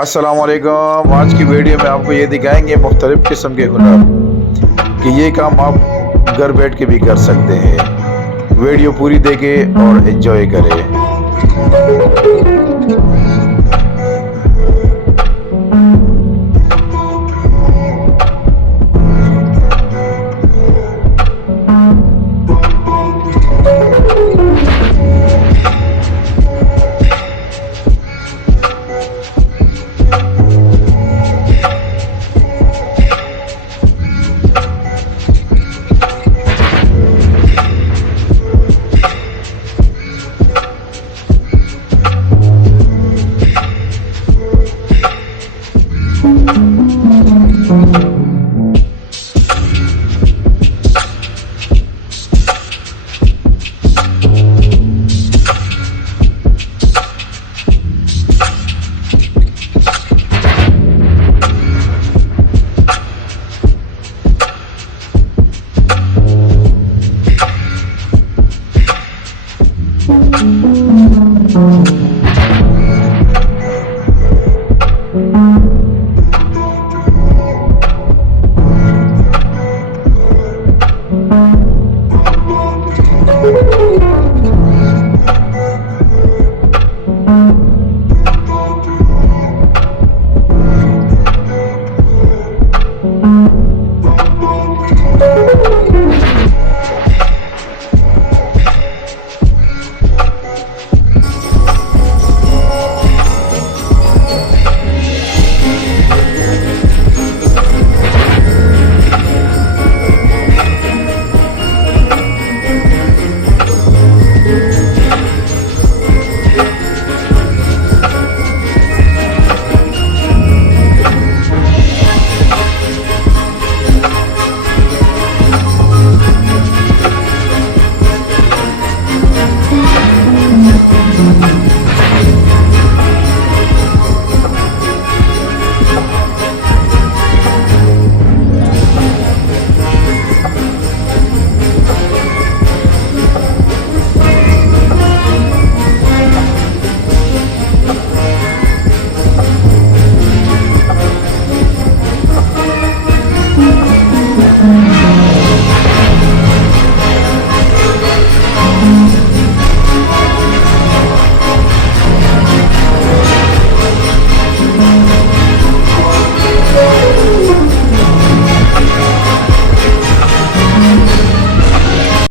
अस्सलाम वालेकुम। आज की वीडियो में आपको ये दिखाएंगे मुख्तलिफ किस्म के हुनर कि ये काम आप घर बैठ के भी कर सकते हैं। वीडियो पूरी देखें और एंजॉय करें।